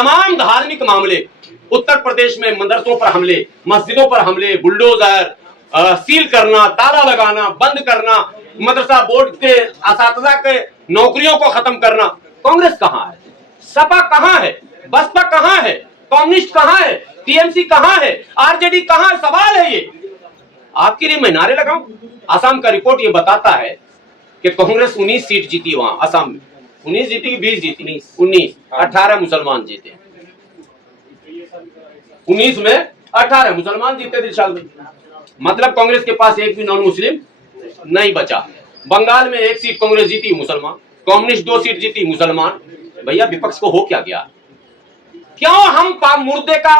तमाम धार्मिक मामले, उत्तर प्रदेश में मदरसों पर हमले, मस्जिदों पर हमले, बुलडोजर, सील करना, ताला लगाना, बंद करना, मदरसा बोर्ड के असातिज़ा के नौकरियों को खत्म करना। कांग्रेस कहाँ है? सपा कहाँ है? बसपा कहाँ है? कम्युनिस्ट कहाँ है? टीएमसी कहाँ है? आरजेडी कहाँ है? सवाल है ये। आपके लिए मैं नारे लगाऊं? असम का रिपोर्ट ये बताता है कि कांग्रेस 19 सीट जीती वहां असम में। 19 जीती कि 20 जीती? 19। 18 मुसलमान जीते। 19 में 18 मुसलमान जीते दिलशाद भाई। मतलब कांग्रेस के पास एक भी नॉन मुस्लिम नहीं बचा। बंगाल में 1 सीट कांग्रेस जीती, मुसलमान। कम्युनिस्ट 2 सीट जीती, मुसलमान। भैया विपक्ष को हो क्या गया? क्यों हम मुर्दे का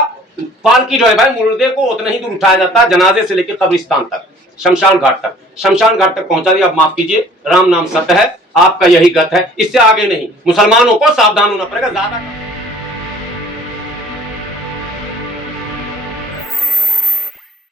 पालकी जो है भाई, मुर्दे को उतना ही दूर उठाया जाता है, जनाजे से लेकर कब्रिस्तान तक, शमशान घाट तक। शमशान घाट तक पहुंचा दिया, आप माफ कीजिए, राम नाम सत्य है, आपका यही गत है, इससे आगे नहीं। मुसलमानों को सावधान होना पड़ेगा। ज्यादा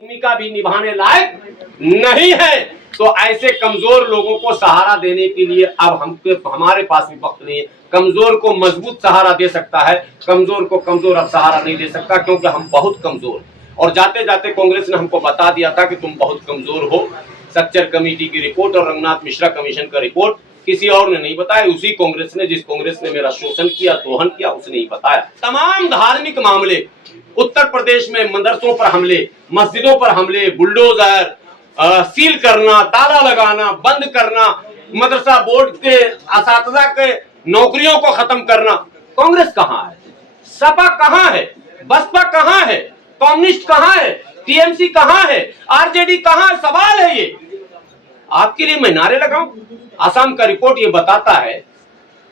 भूमिका भी निभाने लायक नहीं है, तो ऐसे कमजोर लोगों को सहारा देने के लिए अब हमारे पास भी वक्त नहीं है। कमजोर को मजबूत सहारा दे सकता है, कमजोर को कमजोर अब सहारा नहीं दे सकता, क्योंकि हम बहुत कमजोर। और जाते जाते कांग्रेस ने हमको बता दिया था कि तुम बहुत कमजोर हो। सच्चर कमेटी की रिपोर्ट और रंगनाथ मिश्रा कमीशन का रिपोर्ट किसी और ने नहीं बताया, उसी कांग्रेस ने, जिस कांग्रेस ने मेरा शोषण किया, दोहन किया, उसने ही बताया। तमाम धार्मिक मामले, उत्तर प्रदेश में मदरसों पर हमले, मस्जिदों पर हमले, बुलडोजर, सील करना, ताला लगाना, बंद करना, मदरसा बोर्ड के असातिज़ा के नौकरियों को खत्म करना। कांग्रेस कहाँ है? सपा कहाँ है? बसपा कहाँ है? कम्युनिस्ट कहाँ है? टीएमसी कहाँ है? आरजेडी कहाँ है? सवाल है ये। आपके लिए मैं नारे लगाऊं? असम का रिपोर्ट ये बताता है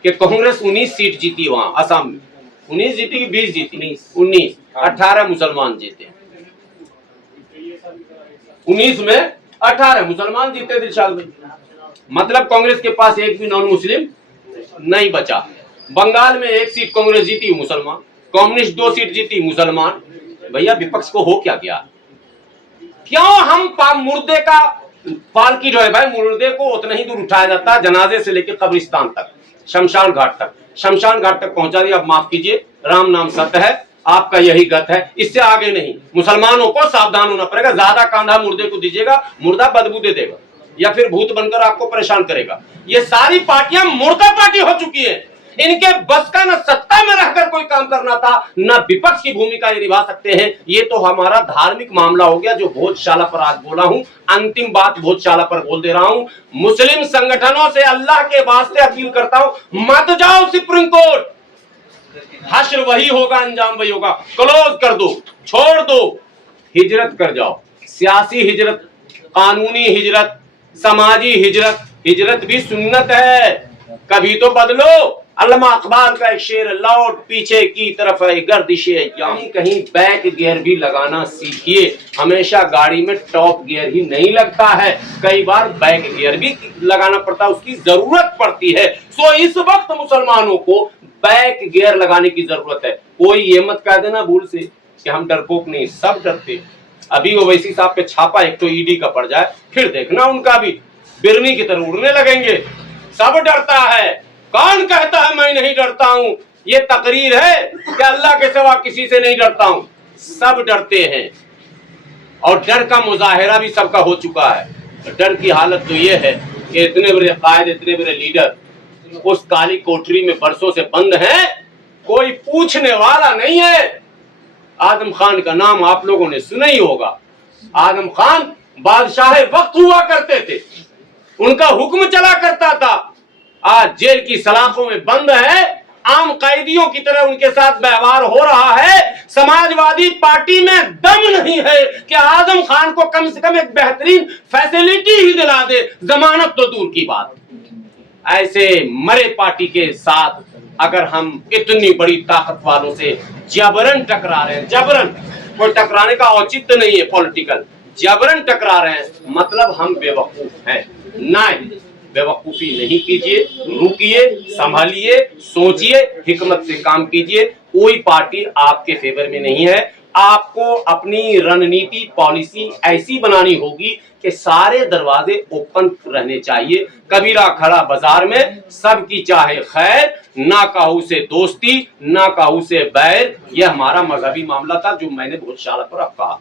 कि कांग्रेस 19 सीट जीती वहां असम में। 19 जीती कि 20 जीती? 19। 18 मुसलमान जीते। 19 में 18 मुसलमान जीते दिलशाद भाई। मतलब कांग्रेस के पास एक भी नॉन मुस्लिम नहीं बचा। बंगाल में 1 सीट कांग्रेस जीती, मुसलमान। कम्युनिस्ट 2 सीट जीती, मुसलमान। भैया विपक्ष को हो क्या गया? क्यों हम मुर्दे का पालकी जो है भाई, मुर्दे को उतना ही दूर उठाया जाता है, जनाजे से लेकर कब्रिस्तान तक, शमशान घाट तक। शमशान घाट तक पहुंचा दिया, आप माफ कीजिए, राम नाम सत्य है, आपका यही गत है, इससे आगे नहीं। मुसलमानों को सावधान होना पड़ेगा। ज्यादा कांधा मुर्दे को दीजिएगा, मुर्दा बदबू दे देगा या फिर भूत बनकर आपको परेशान करेगा। ये सारी पार्टियां मुर्दा पार्टी हो चुकी है। इनके बस का न सत्ता में रहकर कोई काम करना था, न विपक्ष की भूमिका ये निभा सकते हैं। ये तो हमारा धार्मिक मामला हो गया, जो भोजशाला पर आज बोला हूं। अंतिम बात भोजशाला पर बोल दे रहा हूं। मुस्लिम संगठनों से अल्लाह के वास्ते अपील करता हूं, मत जाओ सुप्रीम कोर्ट। हश्र वही होगा, अंजाम वही होगा। क्लोज कर दो, छोड़ दो, हिजरत कर जाओ। सियासी हिजरत, कानूनी हिजरत, समाजी हिजरत। हिजरत भी सुन्नत है, कभी तो बदलो। अल्लामा इकबाल का एक शेर, लौट पीछे की तरफ है गर्दिशे अय्याम। कहीं बैक गियर भी लगाना सीखिए। हमेशा गाड़ी में टॉप गियर ही नहीं लगता है, कई बार बैक गियर भी लगाना पड़ता है, उसकी जरूरत पड़ती है। सो इस वक्त मुसलमानों को बैक गियर लगाने की जरूरत है। कोई ये मत कह देना भूल से कि हम डरपोक नहीं, सब डरते। अभी ओवैसी साहब पे छापा एक तो ईडी का पड़ जाए, फिर देखना उनका भी बिरनी की तरह उड़ने लगेंगे। सब डरता है, कौन कहता है मैं नहीं डरता हूं? ये तकरीर है कि अल्लाह के सिवा किसी से नहीं डरता हूं। सब डरते हैं और डर का मुजाहिरा भी सबका हो चुका है। डर की हालत तो ये है कि इतने बड़े कायद, इतने बड़े लीडर उस काली कोठरी में बरसों से बंद हैं, कोई पूछने वाला नहीं है। आदम खान का नाम आप लोगों ने सुना ही होगा। आदम खान बादशाह वक्त हुआ करते थे, उनका हुक्म चला करता था। आज जेल की सलाखों में बंद है, आम कैदियों की तरह उनके साथ व्यवहार हो रहा है। समाजवादी पार्टी में दम नहीं है कि आजम खान को कम से कम एक बेहतरीन फैसिलिटी ही दिला दे, जमानत तो दूर की बात। ऐसे मरे पार्टी के साथ अगर हम इतनी बड़ी ताकत वालों से जबरन टकरा रहे हैं, जबरन, कोई टकराने का औचित्य नहीं है पॉलिटिकल, जबरन टकरा रहे हैं, मतलब हम बेवकूफ हैं। नहीं, बेवकूफी नहीं कीजिए, रुकिए, संभालिए, सोचिए, हिकमत से काम कीजिए। कोई पार्टी आपके फेवर में नहीं है। आपको अपनी रणनीति पॉलिसी ऐसी बनानी होगी कि सारे दरवाजे ओपन रहने चाहिए। कबीरा खड़ा बाजार में, सबकी चाहे खैर, ना काहू से दोस्ती ना काहू से बैर। यह हमारा मजहबी मामला था जो मैंने बहुत शाला पर कहा।